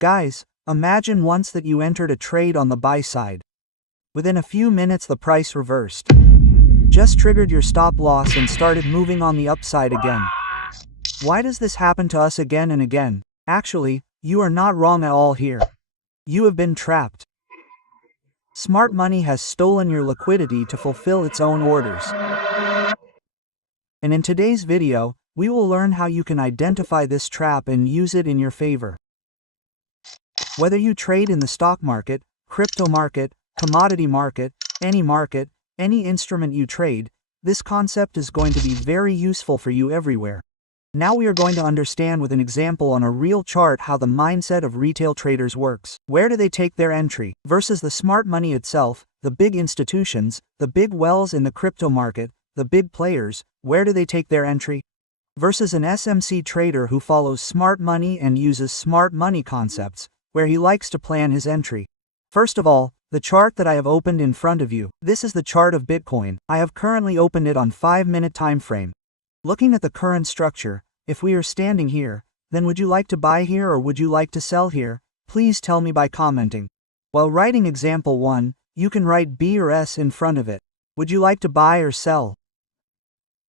Guys, imagine once that you entered a trade on the buy side. Within a few minutes the price reversed. Just triggered your stop loss and started moving on the upside again. Why does this happen to us again and again? Actually, you are not wrong at all here. You have been trapped. Smart money has stolen your liquidity to fulfill its own orders. And in today's video, we will learn how you can identify this trap and use it in your favor. Whether you trade in the stock market, crypto market, commodity market, any instrument you trade, this concept is going to be very useful for you everywhere. Now we are going to understand with an example on a real chart how the mindset of retail traders works. Where do they take their entry? Versus the smart money itself, the big institutions, the big whales in the crypto market, the big players, where do they take their entry? Versus an SMC trader who follows smart money and uses smart money concepts, where he likes to plan his entry. First of all, the chart that I have opened in front of you. This is the chart of Bitcoin. I have currently opened it on 5-minute time frame. Looking at the current structure, if we are standing here, then would you like to buy here or would you like to sell here? Please tell me by commenting. While writing example 1, you can write B or S in front of it. Would you like to buy or sell?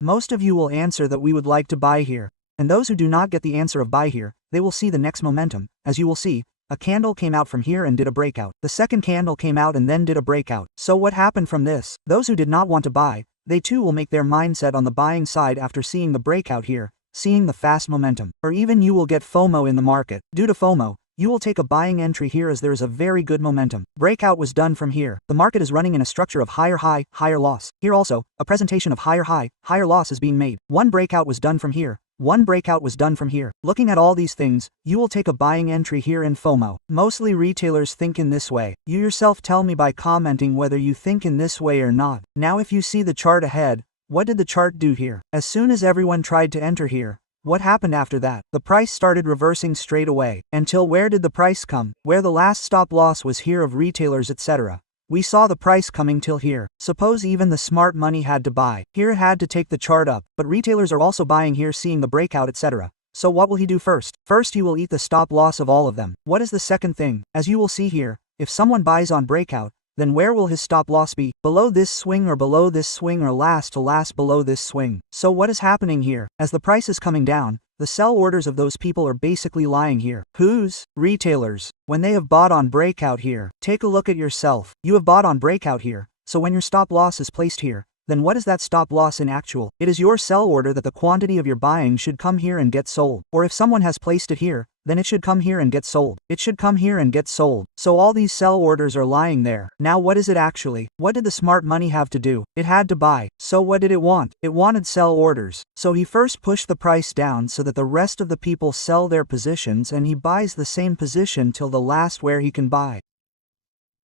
Most of you will answer that we would like to buy here. And those who do not get the answer of buy here, they will see the next momentum. As you will see, a candle came out from here and did a breakout. The second candle came out and then did a breakout. So what happened from this? Those who did not want to buy, they too will make their mindset on the buying side after seeing the breakout here, seeing the fast momentum. Or even you will get FOMO in the market. Due to FOMO, you will take a buying entry here as there is a very good momentum. Breakout was done from here. The market is running in a structure of higher high, higher loss. Here also, a presentation of higher high, higher loss is being made. One breakout was done from here. One breakout was done from here. Looking at all these things, you will take a buying entry here in FOMO. Mostly retailers think in this way. You yourself tell me by commenting whether you think in this way or not. Now if you see the chart ahead, what did the chart do here? As soon as everyone tried to enter here, what happened after that? The price started reversing straight away. Until where did the price come? Where the last stop loss was here of retailers etc. We saw the price coming till here. Suppose even the smart money had to buy. Here it had to take the chart up, but retailers are also buying here seeing the breakout etc. So what will he do first? First he will eat the stop loss of all of them. What is the second thing? As you will see here, if someone buys on breakout, then where will his stop loss be? Below this swing or below this swing or last to last below this swing. So what is happening here? As the price is coming down, the sell orders of those people are basically lying here. Whose? Retailers. When they have bought on breakout here. Take a look at yourself. You have bought on breakout here. So when your stop loss is placed here, then what is that stop loss in actual? It is your sell order that the quantity of your buying should come here and get sold. Or if someone has placed it here, then it should come here and get sold. It should come here and get sold. So all these sell orders are lying there. Now what is it actually? What did the smart money have to do? It had to buy. So what did it want? It wanted sell orders. So he first pushed the price down so that the rest of the people sell their positions and he buys the same position till the last where he can buy.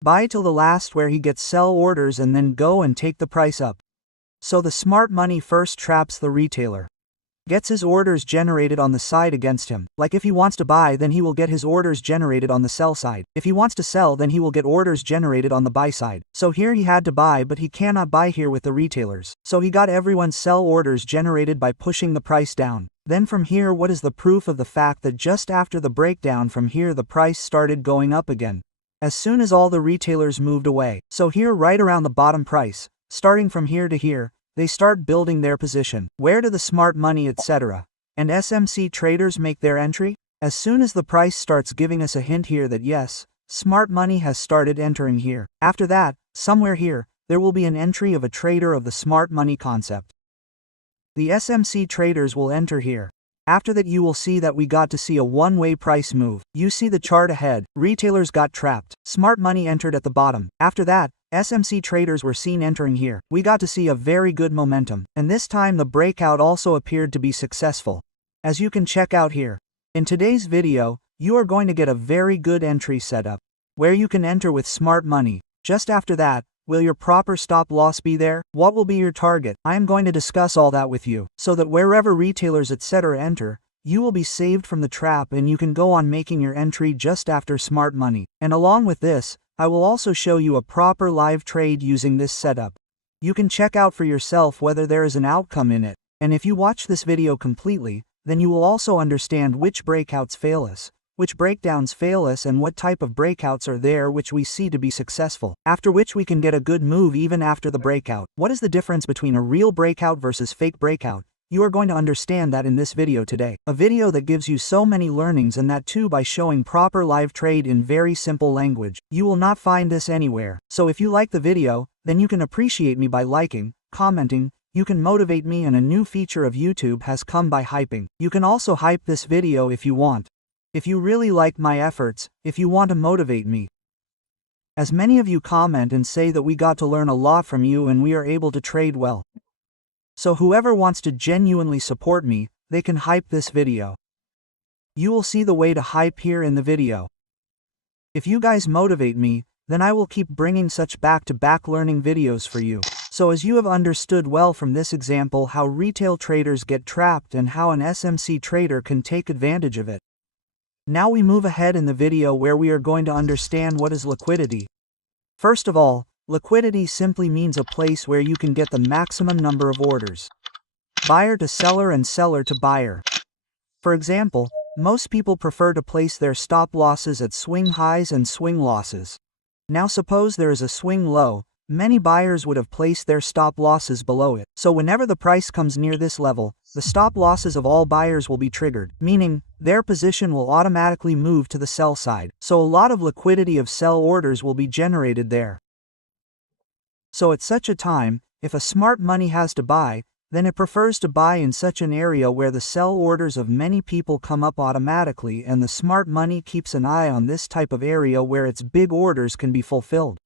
Buy till the last where he gets sell orders and then go and take the price up. So the smart money first traps the retailer. Gets his orders generated on the side against him. Like if he wants to buy, then he will get his orders generated on the sell side. If he wants to sell, then he will get orders generated on the buy side. So here he had to buy, but he cannot buy here with the retailers. So he got everyone's sell orders generated by pushing the price down. Then from here, what is the proof of the fact that just after the breakdown from here the price started going up again? As soon as all the retailers moved away. So here right around the bottom price, starting from here to here, they start building their position. Where do the smart money etc. and SMC traders make their entry? As soon as the price starts giving us a hint here that yes, smart money has started entering here. After that, somewhere here, there will be an entry of a trader of the smart money concept. The SMC traders will enter here. After that you will see that we got to see a one-way price move. You see the chart ahead. Retailers got trapped. Smart money entered at the bottom. After that, SMC traders were seen entering here. We got to see a very good momentum. And this time the breakout also appeared to be successful. As you can check out here. In today's video, you are going to get a very good entry setup, where you can enter with smart money. Just after that, will your proper stop loss be there? What will be your target? I am going to discuss all that with you, so that wherever retailers etc. enter, you will be saved from the trap and you can go on making your entry just after smart money. And along with this, I will also show you a proper live trade using this setup. You can check out for yourself whether there is an outcome in it. And if you watch this video completely, then you will also understand which breakouts fail us, which breakdowns fail us and what type of breakouts are there which we see to be successful, after which we can get a good move even after the breakout. What is the difference between a real breakout versus fake breakout? You are going to understand that in this video today. A video that gives you so many learnings, and that too by showing proper live trade in very simple language. You will not find this anywhere. So if you like the video, then you can appreciate me by liking, commenting. You can motivate me, and a new feature of YouTube has come by hyping. You can also hype this video if you want. If you really like my efforts, if you want to motivate me. As many of you comment and say that we got to learn a lot from you and we are able to trade well. So whoever wants to genuinely support me, they can hype this video. You will see the way to hype here in the video. If you guys motivate me, then I will keep bringing such back-to-back learning videos for you. So as you have understood well from this example how retail traders get trapped and how an SMC trader can take advantage of it. Now we move ahead in the video where we are going to understand what is liquidity. First of all, liquidity simply means a place where you can get the maximum number of orders. Buyer to seller and seller to buyer. For example, most people prefer to place their stop losses at swing highs and swing losses. Now suppose there is a swing low, many buyers would have placed their stop losses below it. So whenever the price comes near this level, the stop losses of all buyers will be triggered, meaning their position will automatically move to the sell side. So a lot of liquidity of sell orders will be generated there. So at such a time, if a smart money has to buy, then it prefers to buy in such an area where the sell orders of many people come up automatically, and the smart money keeps an eye on this type of area where its big orders can be fulfilled.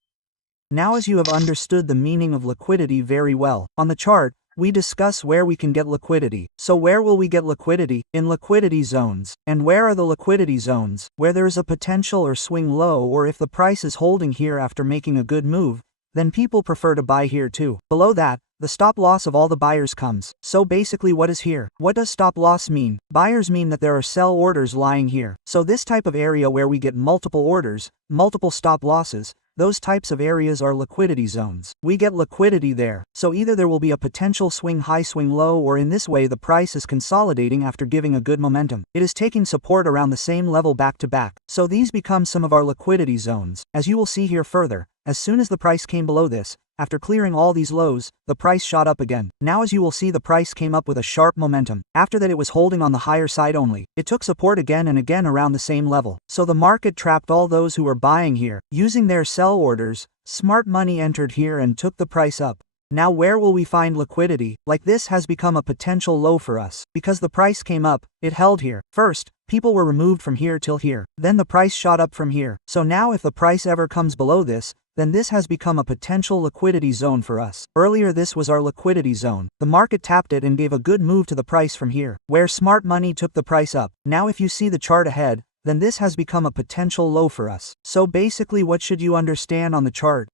Now as you have understood the meaning of liquidity very well, on the chart, we discuss where we can get liquidity. So where will we get liquidity? In liquidity zones. And where are the liquidity zones? Where there is a potential or swing low, or if the price is holding here after making a good move, then people prefer to buy here too. Below that, the stop loss of all the buyers comes. So basically what is here? What does stop loss mean? Buyers mean that there are sell orders lying here. So this type of area where we get multiple orders, multiple stop losses, those types of areas are liquidity zones. We get liquidity there. So either there will be a potential swing high, swing low, or in this way the price is consolidating after giving a good momentum. It is taking support around the same level back to back. So these become some of our liquidity zones. As you will see here further, as soon as the price came below this, after clearing all these lows, the price shot up again. Now as you will see, the price came up with a sharp momentum. After that it was holding on the higher side only. It took support again and again around the same level. So the market trapped all those who were buying here. Using their sell orders, smart money entered here and took the price up. Now where will we find liquidity? Like this has become a potential low for us. Because the price came up, it held here. First, people were removed from here till here. Then the price shot up from here. So now if the price ever comes below this, then this has become a potential liquidity zone for us. Earlier this was our liquidity zone. The market tapped it and gave a good move to the price from here, where smart money took the price up. Now if you see the chart ahead, then this has become a potential low for us. So basically what should you understand on the chart?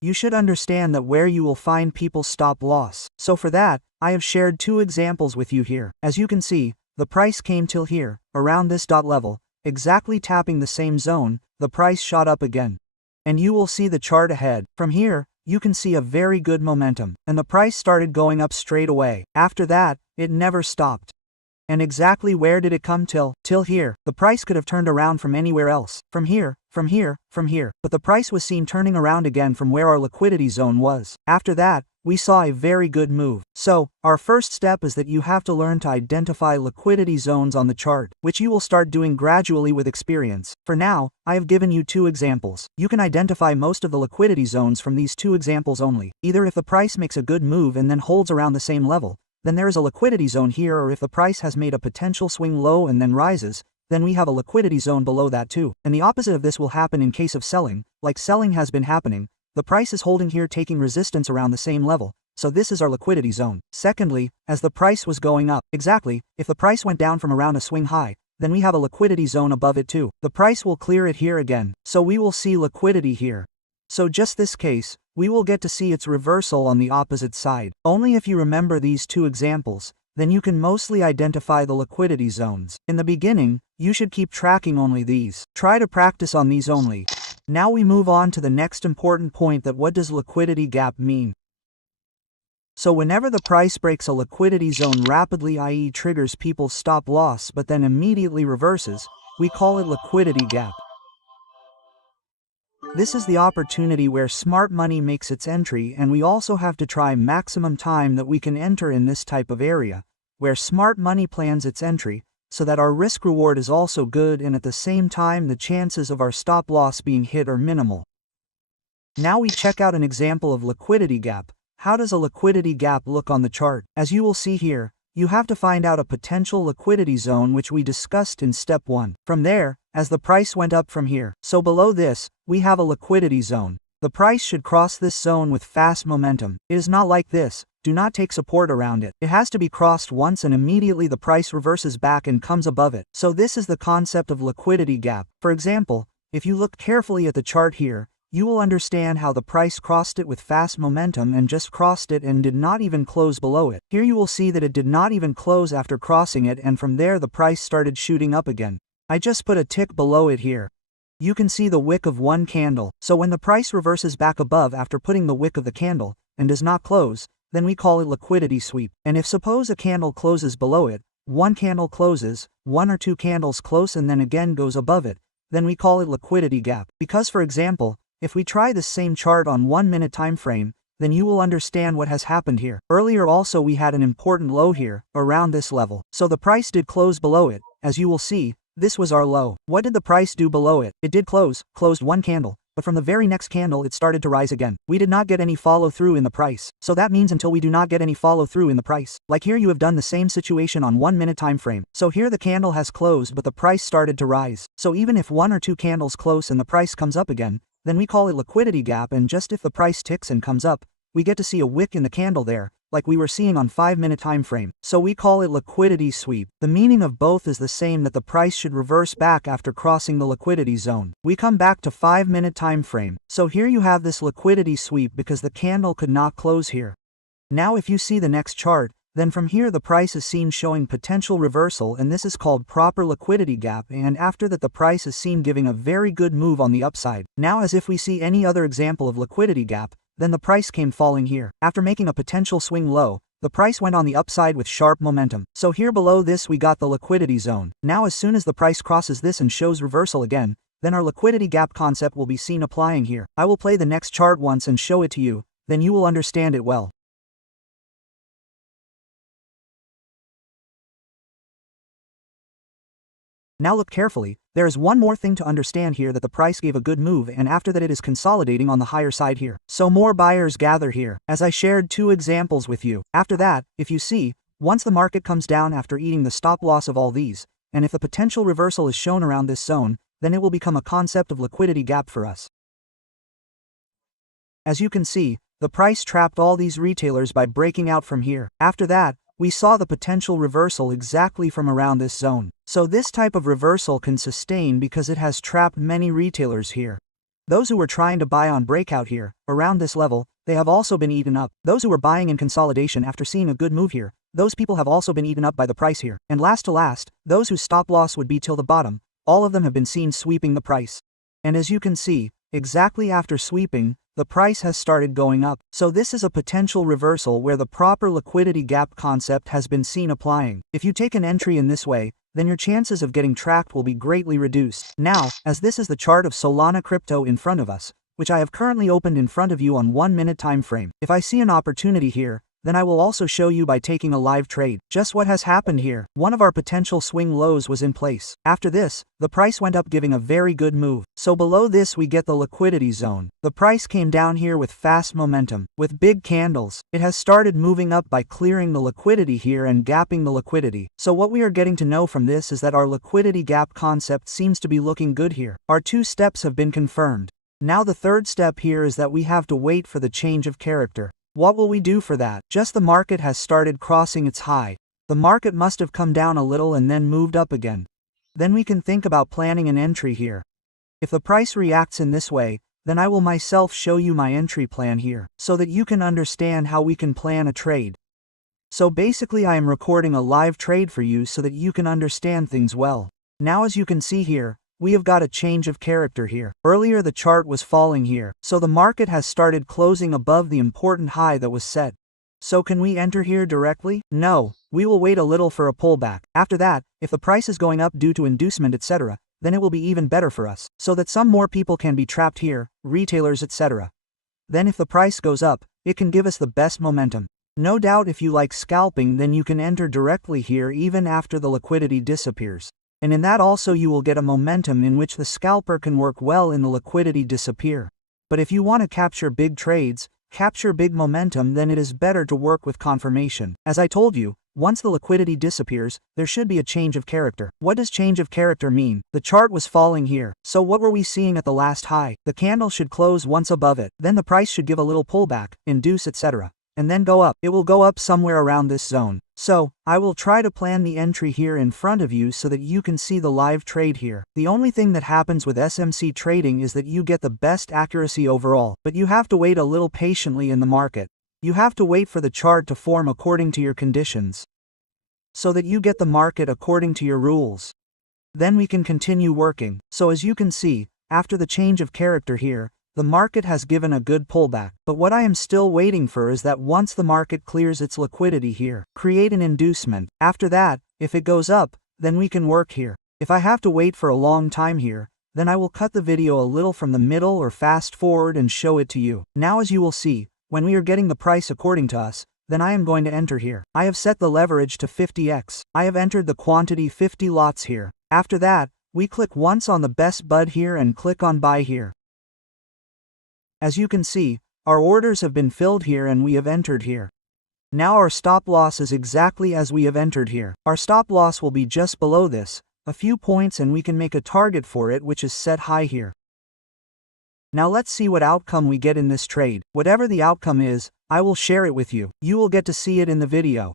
You should understand that where you will find people's stop loss. So for that, I have shared two examples with you here. As you can see, the price came till here, around this dot level, exactly tapping the same zone, the price shot up again. And you will see the chart ahead. From here, you can see a very good momentum, and the price started going up straight away. After that, it never stopped. And exactly where did it come till? Till here. The price could have turned around from anywhere else. From here, from here, from here. But the price was seen turning around again from where our liquidity zone was. After that, we saw a very good move. So, our first step is that you have to learn to identify liquidity zones on the chart, which you will start doing gradually with experience. For now, I have given you two examples. You can identify most of the liquidity zones from these two examples only. Either if the price makes a good move and then holds around the same level, then there is a liquidity zone here, or if the price has made a potential swing low and then rises, then we have a liquidity zone below that too. And the opposite of this will happen in case of selling, like selling has been happening. The price is holding here taking resistance around the same level, so this is our liquidity zone. Secondly, as the price was going up, exactly, if the price went down from around a swing high, then we have a liquidity zone above it too. The price will clear it here again, so we will see liquidity here. So just this case, we will get to see its reversal on the opposite side. Only if you remember these two examples, then you can mostly identify the liquidity zones. In the beginning, you should keep tracking only these. Try to practice on these only. Now we move on to the next important point, that what does liquidity gap mean? So whenever the price breaks a liquidity zone rapidly, i.e. triggers people's stop loss but then immediately reverses, We call it liquidity gap. This is the opportunity where smart money makes its entry, and we also have to try maximum time that we can enter in this type of area, where smart money plans its entry, so that our risk reward is also good and at the same time the chances of our stop loss being hit are minimal. Now we check out an example of liquidity gap. How does a liquidity gap look on the chart? As you will see here, you have to find out a potential liquidity zone which we discussed in step 1. From there, as the price went up from here, so below this, we have a liquidity zone. The price should cross this zone with fast momentum. It is not like this. Do not take support around it. It has to be crossed once and immediately the price reverses back and comes above it. So this is the concept of liquidity gap. For example, if you look carefully at the chart here, you will understand how the price crossed it with fast momentum and just crossed it and did not even close below it. Here you will see that it did not even close after crossing it, and from there the price started shooting up again. I just put a tick below it here. You can see the wick of one candle. So when the price reverses back above after putting the wick of the candle and does not close, then we call it liquidity sweep. And if suppose a candle closes below it, one candle closes, one or two candles close and then again goes above it, then we call it liquidity gap. Because for example, if we try this same chart on 1 minute time frame, then you will understand what has happened here. Earlier also we had an important low here, around this level. So the price did close below it. As you will see, this was our low. What did the price do below it? It did closed one candle, but from the very next candle it started to rise again. We did not get any follow through in the price. So that means until we do not get any follow through in the price. Like here you have done the same situation on 1 minute time frame. So here the candle has closed but the price started to rise. So even if one or two candles close and the price comes up again, then we call it liquidity gap, and just if the price ticks and comes up, we get to see a wick in the candle there, like we were seeing on 5 minute time frame. So we call it liquidity sweep. The meaning of both is the same, that the price should reverse back after crossing the liquidity zone. We come back to 5 minute time frame. So here you have this liquidity sweep because the candle could not close here. Now if you see the next chart, then from here the price is seen showing potential reversal, and this is called proper liquidity gap, and after that the price is seen giving a very good move on the upside. Now as if we see any other example of liquidity gap, then the price came falling here. After making a potential swing low, the price went on the upside with sharp momentum. So here below this we got the liquidity zone. Now as soon as the price crosses this and shows reversal again, then our liquidity gap concept will be seen applying here. I will play the next chart once and show it to you, then you will understand it well. Now look carefully, there is one more thing to understand here, that the price gave a good move and after that it is consolidating on the higher side here. So more buyers gather here, as I shared 2 examples with you. After that, if you see, once the market comes down after eating the stop loss of all these, and if the potential reversal is shown around this zone, then it will become a concept of liquidity gap for us. As you can see, the price trapped all these retailers by breaking out from here. After that, we saw the potential reversal exactly from around this zone. So this type of reversal can sustain because it has trapped many retailers here. Those who were trying to buy on breakout here, around this level, they have also been eaten up. Those who were buying in consolidation after seeing a good move here, those people have also been eaten up by the price here. And last to last, those whose stop loss would be till the bottom, all of them have been seen sweeping the price. And as you can see, exactly after sweeping, the price has started going up. So this is a potential reversal where the proper liquidity gap concept has been seen applying. If you take an entry in this way, then your chances of getting tracked will be greatly reduced. Now, as this is the chart of Solana crypto in front of us, which I have currently opened in front of you on 1 minute time frame, if I see an opportunity here, then I will also show you by taking a live trade. Just what has happened here. One of our potential swing lows was in place. After this, the price went up giving a very good move. So below this we get the liquidity zone. The price came down here with fast momentum, with big candles. It has started moving up by clearing the liquidity here and gapping the liquidity. So what we are getting to know from this is that our liquidity gap concept seems to be looking good here. Our 2 steps have been confirmed. Now the 3rd step here is that we have to wait for the change of character. What will we do for that? Just the market has started crossing its high. The market must have come down a little and then moved up again. Then we can think about planning an entry here. If the price reacts in this way, then I will myself show you my entry plan here, so that you can understand how we can plan a trade. So basically I am recording a live trade for you so that you can understand things well. Now as you can see here, we have got a change of character here. Earlier the chart was falling here, so the market has started closing above the important high that was set. So can we enter here directly? No, we will wait a little for a pullback. After that, if the price is going up due to inducement etc., then it will be even better for us, so that some more people can be trapped here, retailers etc. Then if the price goes up, it can give us the best momentum. No doubt if you like scalping, then you can enter directly here even after the liquidity disappears. And in that also you will get a momentum in which the scalper can work well in the liquidity disappear. But if you want to capture big trades, capture big momentum, then it is better to work with confirmation. As I told you, once the liquidity disappears, there should be a change of character. What does change of character mean? The chart was falling here, so what were we seeing at the last high? The candle should close once above it, then the price should give a little pullback, induce etc. and then go up. It will go up somewhere around this zone. So, I will try to plan the entry here in front of you so that you can see the live trade here. The only thing that happens with SMC trading is that you get the best accuracy overall, but you have to wait a little patiently in the market. You have to wait for the chart to form according to your conditions, so that you get the market according to your rules. Then we can continue working. So as you can see, after the change of character here, the market has given a good pullback, but what I am still waiting for is that once the market clears its liquidity here, create an inducement. After that, if it goes up, then we can work here. If I have to wait for a long time here, then I will cut the video a little from the middle or fast forward and show it to you. Now as you will see, when we are getting the price according to us, then I am going to enter here. I have set the leverage to 50x. I have entered the quantity 50 lots here. After that, we click once on the best bud here and click on buy here. As you can see, our orders have been filled here and we have entered here. Now our stop loss is exactly as we have entered here. Our stop loss will be just below this, a few points, and we can make a target for it which is set high here. Now let's see what outcome we get in this trade. Whatever the outcome is, I will share it with you. You will get to see it in the video.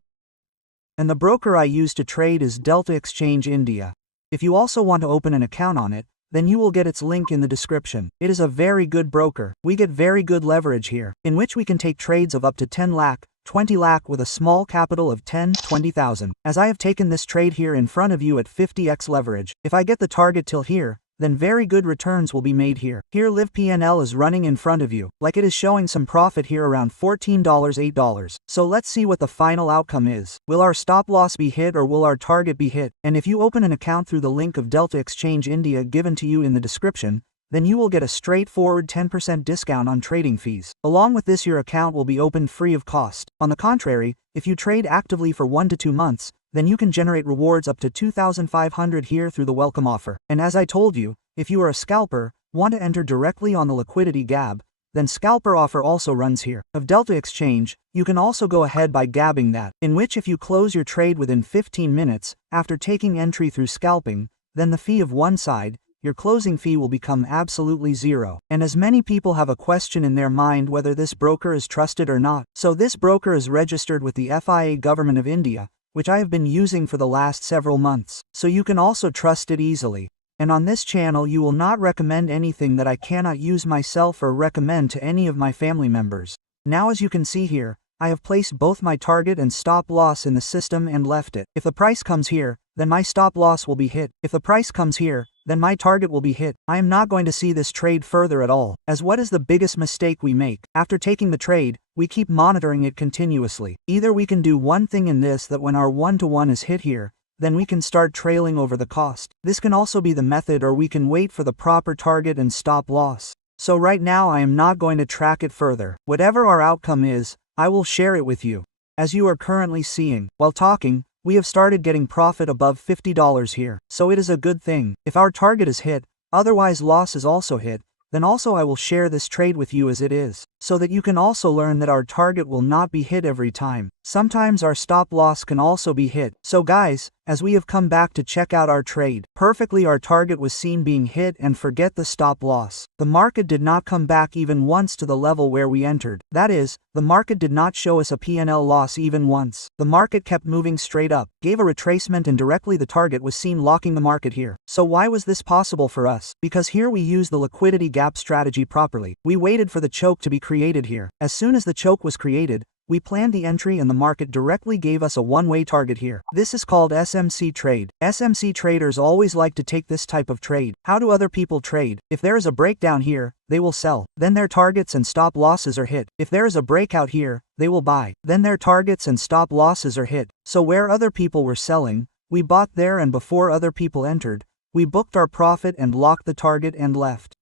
And the broker I use to trade is Delta Exchange India. If you also want to open an account on it, then you will get its link in the description. It is a very good broker. We get very good leverage here, in which we can take trades of up to 10 lakh, 20 lakh with a small capital of 10-20,000. As I have taken this trade here in front of you at 50x leverage, if I get the target till here, then very good returns will be made here. Here Live PNL is running in front of you, like it is showing some profit here around $14, $8. So let's see what the final outcome is. Will our stop loss be hit or will our target be hit? And if you open an account through the link of Delta Exchange India given to you in the description, then you will get a straightforward 10% discount on trading fees. Along with this, your account will be opened free of cost. On the contrary, if you trade actively for 1 to 2 months, then you can generate rewards up to 2,500 here through the welcome offer. And as I told you, if you are a scalper, want to enter directly on the liquidity gab, then scalper offer also runs here. Of Delta Exchange, you can also go ahead by gabbing that, in which if you close your trade within 15 minutes, after taking entry through scalping, then the fee of one side, your closing fee will become absolutely zero. And as many people have a question in their mind whether this broker is trusted or not, so this broker is registered with the FIA Government of India, which I have been using for the last several months, so you can also trust it easily. And on this channel you will not recommend anything that I cannot use myself or recommend to any of my family members. Now as you can see here, I have placed both my target and stop loss in the system and left it. If the price comes here, then my stop loss will be hit. If the price comes here, then my target will be hit. I am not going to see this trade further at all, as what is the biggest mistake we make? After taking the trade, we keep monitoring it continuously. Either we can do one thing in this, that when our 1-to-1 is hit here, then we can start trailing over the cost. This can also be the method, or we can wait for the proper target and stop loss. So right now I am not going to track it further. Whatever our outcome is, I will share it with you. As you are currently seeing, while talking, we have started getting profit above $50 here, so it is a good thing. If our target is hit, otherwise loss is also hit, then also I will share this trade with you as it is, so that you can also learn that our target will not be hit every time. Sometimes our stop loss can also be hit. So guys, as we have come back to check out our trade, perfectly our target was seen being hit, and forget the stop loss. The market did not come back even once to the level where we entered. That is, the market did not show us a PNL loss even once. The market kept moving straight up, gave a retracement, and directly the target was seen locking the market here. So why was this possible for us? Because here we used the liquidity gap strategy properly. We waited for the choke to be created here. As soon as the choke was created, we planned the entry and the market directly gave us a one-way target here. This is called SMC trade. SMC traders always like to take this type of trade. How do other people trade? If there is a breakdown here, they will sell. Then their targets and stop losses are hit. If there is a breakout here, they will buy. Then their targets and stop losses are hit. So where other people were selling, we bought there, and before other people entered, We booked our profit and locked the target and left.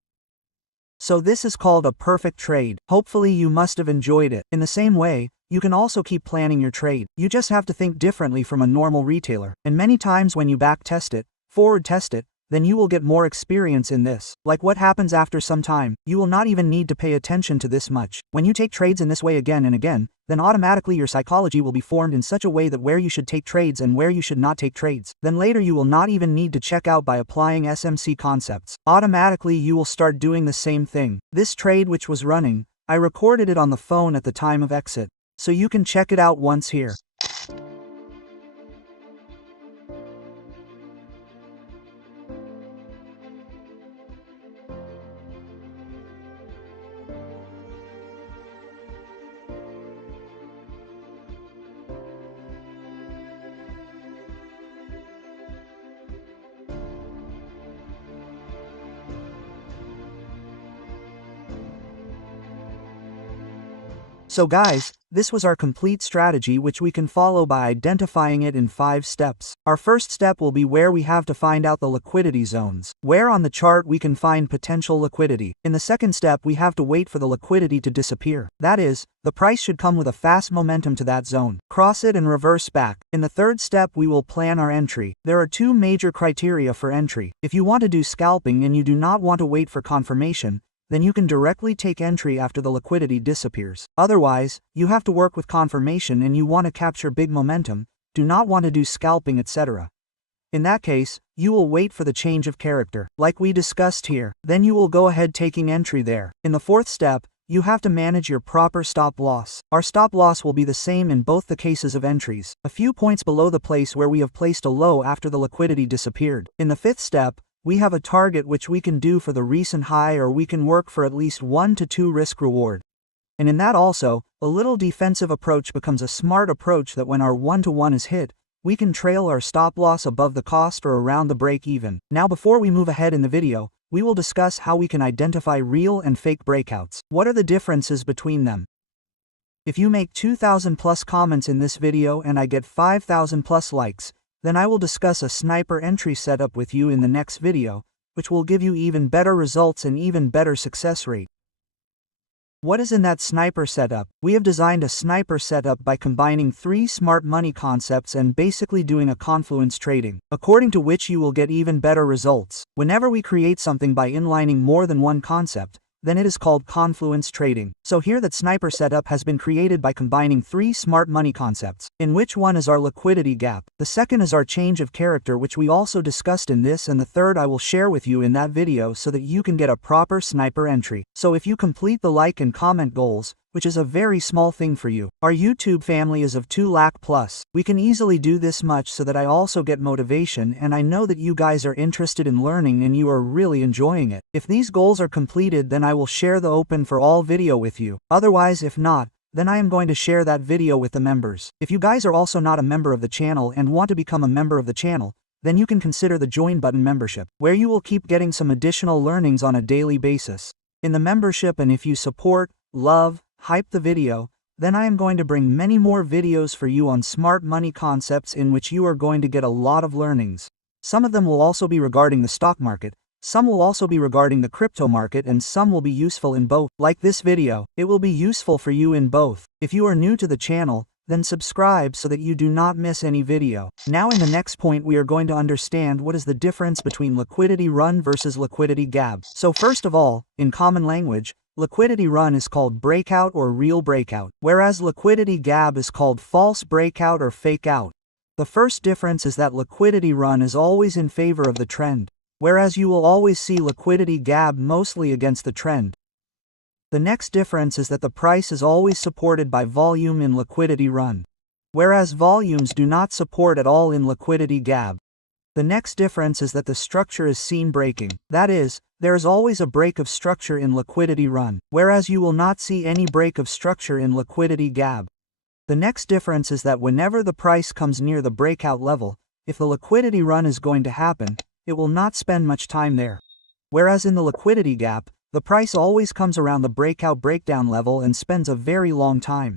So this is called a perfect trade. Hopefully you must have enjoyed it. In the same way, you can also keep planning your trade. You just have to think differently from a normal retailer. And many times when you back test it, forward test it, then you will get more experience in this. Like what happens after some time, you will not even need to pay attention to this much. When you take trades in this way again and again, then automatically your psychology will be formed in such a way that where you should take trades and where you should not take trades. Then later you will not even need to check out by applying SMC concepts. Automatically you will start doing the same thing. This trade which was running, I recorded it on the phone at the time of exit. So you can check it out once here. So guys, this was our complete strategy which we can follow by identifying it in 5 steps. Our first step will be where we have to find out the liquidity zones, where on the chart we can find potential liquidity. In the second step we have to wait for the liquidity to disappear. That is, the price should come with a fast momentum to that zone, cross it and reverse back. In the third step we will plan our entry. There are 2 major criteria for entry. If you want to do scalping and you do not want to wait for confirmation, then you can directly take entry after the liquidity disappears. Otherwise, you have to work with confirmation and you want to capture big momentum, do not want to do scalping, etc. In that case, you will wait for the change of character, like we discussed here. Then you will go ahead taking entry there. In the fourth step, you have to manage your proper stop loss. Our stop loss will be the same in both the cases of entries, a few points below the place where we have placed a low after the liquidity disappeared. In the fifth step, we have a target which we can do for the recent high, or we can work for at least 1 to 2 risk reward. And in that also, a little defensive approach becomes a smart approach that when our 1-to-1 is hit, we can trail our stop loss above the cost or around the break even. Now before we move ahead in the video, we will discuss how we can identify real and fake breakouts. What are the differences between them? If you make 2,000 plus comments in this video and I get 5,000 plus likes, then I will discuss a sniper entry setup with you in the next video, which will give you even better results and even better success rate. What is in that sniper setup? We have designed a sniper setup by combining 3 smart money concepts and basically doing a confluence trading, according to which you will get even better results. Whenever we create something by inlining more than one concept, then it is called confluence trading. So here that sniper setup has been created by combining 3 smart money concepts, in which one is our liquidity gap, the second is our change of character which we also discussed in this, and the third I will share with you in that video so that you can get a proper sniper entry. So if you complete the like and comment goals, which is a very small thing for you. Our YouTube family is of 2 lakh plus. We can easily do this much so that I also get motivation, and I know that you guys are interested in learning and you are really enjoying it. If these goals are completed, then I will share the open for all video with you. Otherwise, if not, then I am going to share that video with the members. If you guys are also not a member of the channel and want to become a member of the channel, then you can consider the join button membership, where you will keep getting some additional learnings on a daily basis. In the membership, and if you support, love, hype the video, then I am going to bring many more videos for you on smart money concepts in which you are going to get a lot of learnings. Some of them will also be regarding the stock market, some will also be regarding the crypto market, and some will be useful in both. Like this video, it will be useful for you in both. If you are new to the channel, then subscribe so that you do not miss any video. Now in the next point we are going to understand what is the difference between liquidity run versus liquidity gap. So first of all, in common language, liquidity run is called breakout or real breakout, whereas liquidity gap is called false breakout or fake out. The first difference is that liquidity run is always in favor of the trend, whereas you will always see liquidity gap mostly against the trend. The next difference is that the price is always supported by volume in liquidity run, whereas volumes do not support at all in liquidity gap. The next difference is that the structure is seen breaking, that is, there is always a break of structure in liquidity run, whereas you will not see any break of structure in liquidity gap. The next difference is that whenever the price comes near the breakout level, if the liquidity run is going to happen, it will not spend much time there. Whereas in the liquidity gap, the price always comes around the breakout breakdown level and spends a very long time.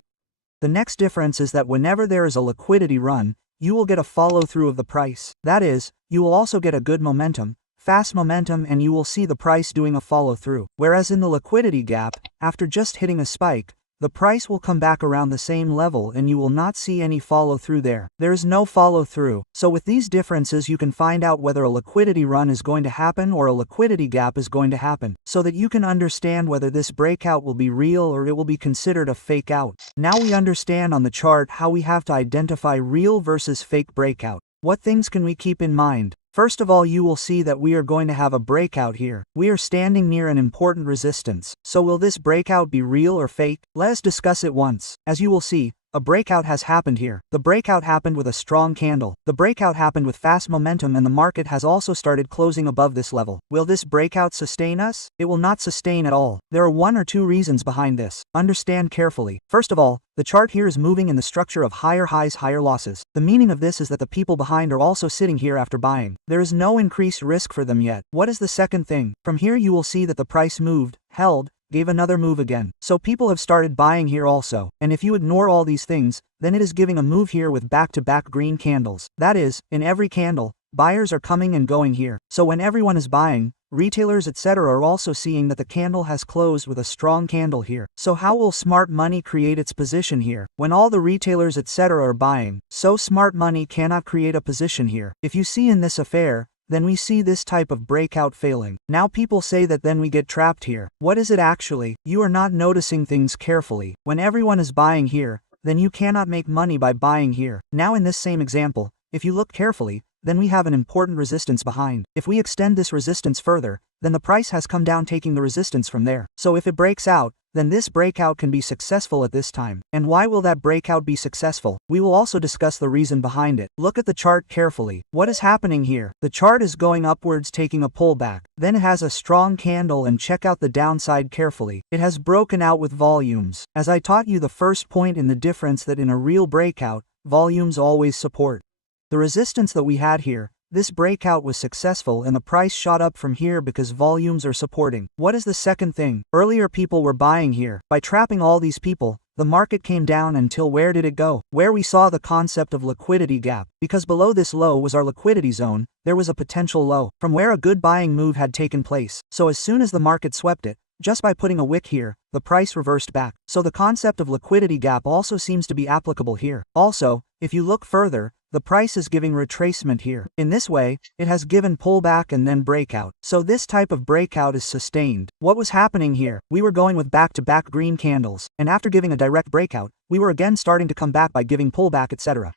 The next difference is that whenever there is a liquidity run, you will get a follow through of the price. That is, you will also get a good momentum, fast momentum, and you will see the price doing a follow-through. Whereas in the liquidity gap, after just hitting a spike, the price will come back around the same level and you will not see any follow-through there. There is no follow-through. So with these differences you can find out whether a liquidity run is going to happen or a liquidity gap is going to happen, so that you can understand whether this breakout will be real or it will be considered a fake out. Now we understand on the chart how we have to identify real versus fake breakout. What things can we keep in mind? First of all, you will see that we are going to have a breakout here. We are standing near an important resistance. So will this breakout be real or fake? Let us discuss it once. As you will see, a breakout has happened here. The breakout happened with a strong candle. The breakout happened with fast momentum, and the market has also started closing above this level. Will this breakout sustain us? It will not sustain at all. There are one or two reasons behind this. Understand carefully. First of all, the chart here is moving in the structure of higher highs, higher losses. The meaning of this is that the people behind are also sitting here after buying. There is no increased risk for them yet. What is the second thing? From here you will see that the price moved, held, gave another move again. So people have started buying here also. And if you ignore all these things, then it is giving a move here with back-to-back green candles. That is, in every candle, buyers are coming and going here. So when everyone is buying, retailers etc. are also seeing that the candle has closed with a strong candle here. So how will smart money create its position here? When all the retailers etc. are buying, so smart money cannot create a position here. If you see in this affair, then we see this type of breakout failing. Now people say that then we get trapped here. What is it actually? You are not noticing things carefully. When everyone is buying here, then you cannot make money by buying here. Now in this same example, if you look carefully, then we have an important resistance behind. If we extend this resistance further, then the price has come down taking the resistance from there. So if it breaks out, then this breakout can be successful at this time. And why will that breakout be successful? We will also discuss the reason behind it. Look at the chart carefully. What is happening here? The chart is going upwards taking a pullback. Then it has a strong candle, and check out the downside carefully. It has broken out with volumes. As I taught you the first point in the difference that in a real breakout, volumes always support. The resistance that we had here, this breakout was successful and the price shot up from here because volumes are supporting. What is the second thing? Earlier people were buying here. By trapping all these people, the market came down until where did it go? Where we saw the concept of liquidity gap. Because below this low was our liquidity zone, there was a potential low, from where a good buying move had taken place. So as soon as the market swept it, just by putting a wick here, the price reversed back. So the concept of liquidity gap also seems to be applicable here. Also, if you look further, the price is giving retracement here. In this way, it has given pullback and then breakout. So this type of breakout is sustained. What was happening here? We were going with back-to-back green candles, and after giving a direct breakout, we were again starting to come back by giving pullback etc.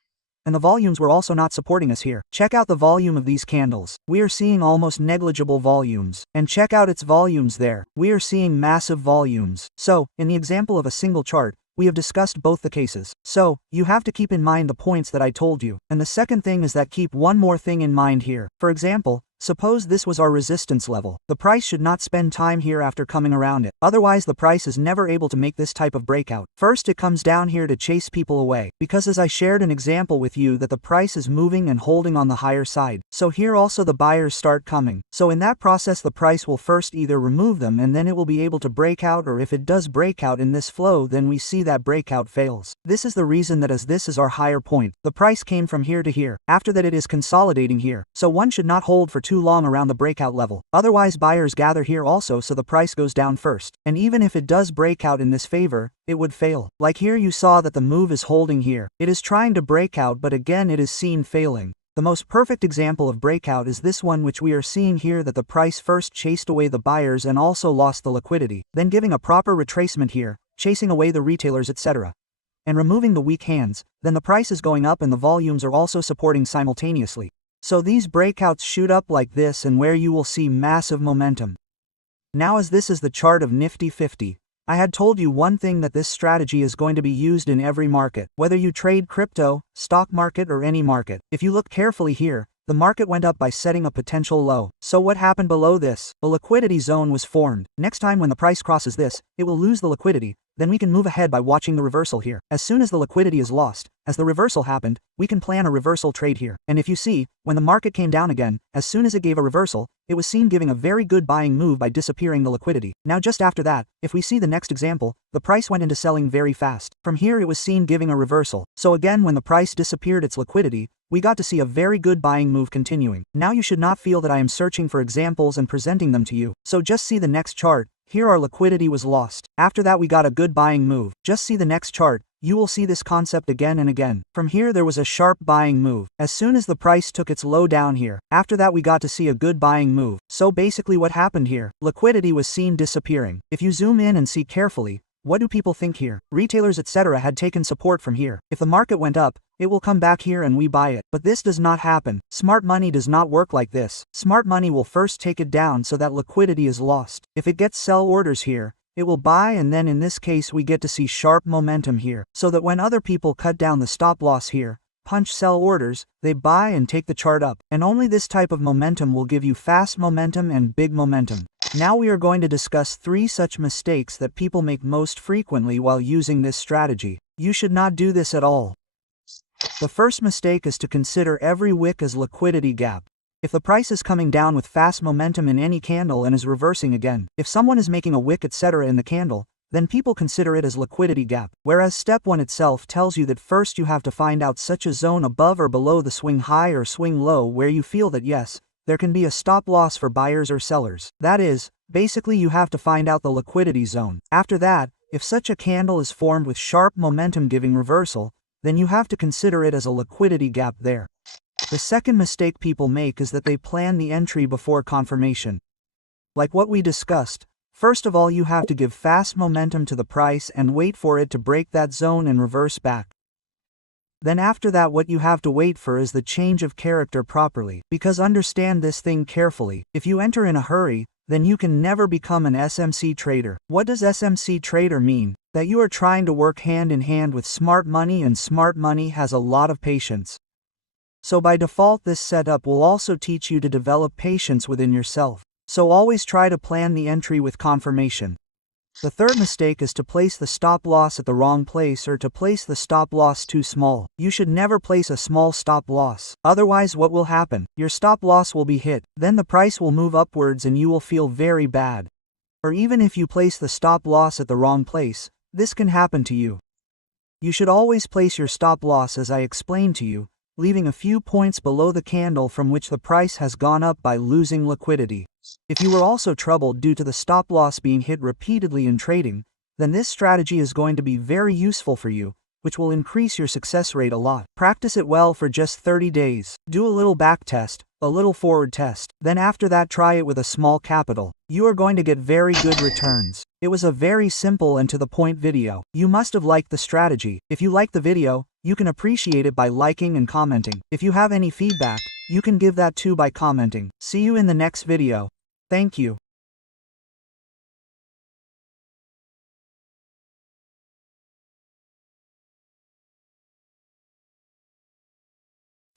And the volumes were also not supporting us here. Check out the volume of these candles. We are seeing almost negligible volumes. And check out its volumes there. We are seeing massive volumes. So, in the example of a single chart, we have discussed both the cases. So, you have to keep in mind the points that I told you. And the second thing is that keep one more thing in mind here. For example, suppose this was our resistance level. The price should not spend time here after coming around it. Otherwise the price is never able to make this type of breakout. First it comes down here to chase people away. Because as I shared an example with you that the price is moving and holding on the higher side. So here also the buyers start coming. So in that process the price will first either remove them and then it will be able to break out, or if it does break out in this flow then we see that breakout fails. This is the reason that as this is our higher point, the price came from here to here. After that it is consolidating here. So one should not hold for too long around the breakout level. Otherwise buyers gather here also, so the price goes down first. And even if it does break out in this favor, it would fail. Like here you saw that the move is holding here. It is trying to break out, but again it is seen failing. The most perfect example of breakout is this one, which we are seeing here, that the price first chased away the buyers and also lost the liquidity, then giving a proper retracement here, chasing away the retailers etc. and removing the weak hands, then the price is going up and the volumes are also supporting simultaneously. So these breakouts shoot up like this, and where you will see massive momentum. Now as this is the chart of Nifty 50, I had told you one thing, that this strategy is going to be used in every market, whether you trade crypto, stock market or any market. If you look carefully here, the market went up by setting a potential low. So what happened below this? A liquidity zone was formed. Next time when the price crosses this, it will lose the liquidity. then we can move ahead by watching the reversal here. As soon as the liquidity is lost, as the reversal happened, we can plan a reversal trade here. And if you see, when the market came down again, as soon as it gave a reversal, it was seen giving a very good buying move by disappearing the liquidity. Now just after that, if we see the next example, the price went into selling very fast. From here it was seen giving a reversal. So again, when the price disappeared its liquidity, we got to see a very good buying move continuing. Now you should not feel that I am searching for examples and presenting them to you. So just see the next chart. Here our liquidity was lost. After that we got a good buying move. Just see the next chart. You will see this concept again and again. From here there was a sharp buying move. As soon as the price took its low down here, after that we got to see a good buying move. So basically what happened here, liquidity was seen disappearing. If you zoom in and see carefully, what do people think here? Retailers etc. had taken support from here. If the market went up, it will come back here and we buy it. But this does not happen. Smart money does not work like this. Smart money will first take it down so that liquidity is lost. If it gets sell orders here, it will buy, and then in this case we get to see sharp momentum here. So that when other people cut down the stop loss here, punch sell orders, they buy and take the chart up. And only this type of momentum will give you fast momentum and big momentum. Now we are going to discuss 3 such mistakes that people make most frequently while using this strategy. You should not do this at all. The first mistake is to consider every wick as liquidity gap. If the price is coming down with fast momentum in any candle and is reversing again, if someone is making a wick etc. in the candle, then people consider it as liquidity gap. Whereas step 1 itself tells you that first you have to find out such a zone above or below the swing high or swing low where you feel that yes, there can be a stop loss for buyers or sellers. That is, basically you have to find out the liquidity zone. After that, if such a candle is formed with sharp momentum giving reversal, then you have to consider it as a liquidity gap there. The second mistake people make is that they plan the entry before confirmation. Like what we discussed, first of all you have to give fast momentum to the price and wait for it to break that zone and reverse back. Then after that what you have to wait for is the change of character properly. Because understand this thing carefully, if you enter in a hurry, then you can never become an SMC trader. What does SMC trader mean? That you are trying to work hand in hand with smart money, and smart money has a lot of patience. So by default this setup will also teach you to develop patience within yourself. So always try to plan the entry with confirmation. The third mistake is to place the stop loss at the wrong place or to place the stop loss too small. You should never place a small stop loss. Otherwise what will happen? Your stop loss will be hit, then the price will move upwards and you will feel very bad. Or even if you place the stop loss at the wrong place, this can happen to you. You should always place your stop loss as I explained to you, leaving a few points below the candle from which the price has gone up by losing liquidity. If you were also troubled due to the stop loss being hit repeatedly in trading, then this strategy is going to be very useful for you, which will increase your success rate a lot. Practice it well for just 30 days. Do a little back test, a little forward test. Then after that try it with a small capital. You are going to get very good returns. It was a very simple and to the point video. You must have liked the strategy. If you like the video, you can appreciate it by liking and commenting. If you have any feedback, you can give that too by commenting. See you in the next video. Thank you.